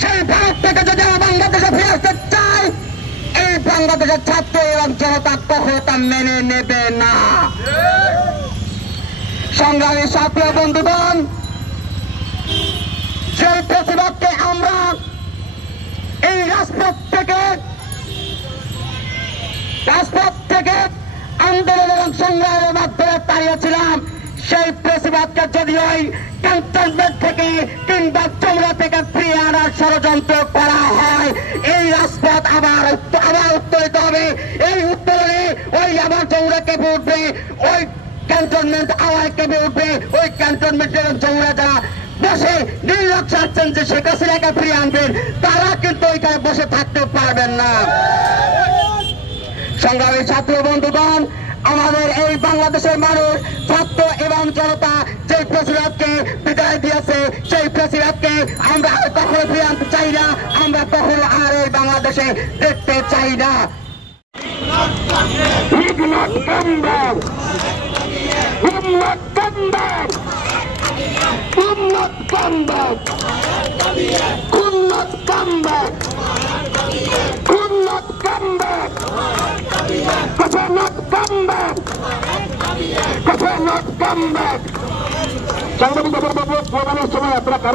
সেই ভারত থেকে যদি বাংলাদেশে ফিরে আসতে চাই, এই বাংলাদেশের ছাত্র এবং জনতা কখনো তা মেনে নেবে না। সংগ্রামী ছাত্র বন্ধুগণ, সেই প্রতিবাদকে আমরা এই রাজপথ থেকে আন্দোলন এবং সংগ্রামের মাধ্যমে তাড়িয়েছিলাম। সেই প্রতিবাদকে যদি ওই ক্যান্টনমেন্ট থেকে কিংবা চৌরা থেকে ফিরিয়ে আনার ষড়যন্ত্র করা হয়, এই রাজপথ আবার উত্তোলিত হবে। এই উত্তোলনে ওই আবার চৌরা কেঁপে উঠবে, ওই ক্যান্টনমেন্ট আবার কেঁপে উঠবে। ওই ক্যান্টনমেন্টের চৌরা যারা বসে নির্লক্ষ চাচ্ছেন যে শেখ হাসিনাকে ফিরিয়ে আনবেন, তারা কিন্তু ওইখানে বসে থাকতে পারবেন না। সংগ্রামী ছাত্র বন্ধুগণ, আমাদের এই বাংলাদেশের মানুষ, ছাত্র এবং জনতা যে প্রতিবাদকে বিদায় দিয়েছে, সেই প্রতিবাদকে আমরা আর কখনো ফিরে আনতে চাই না। আমরা কখনো আর এই বাংলাদেশে দেখতে চাই না। Come back.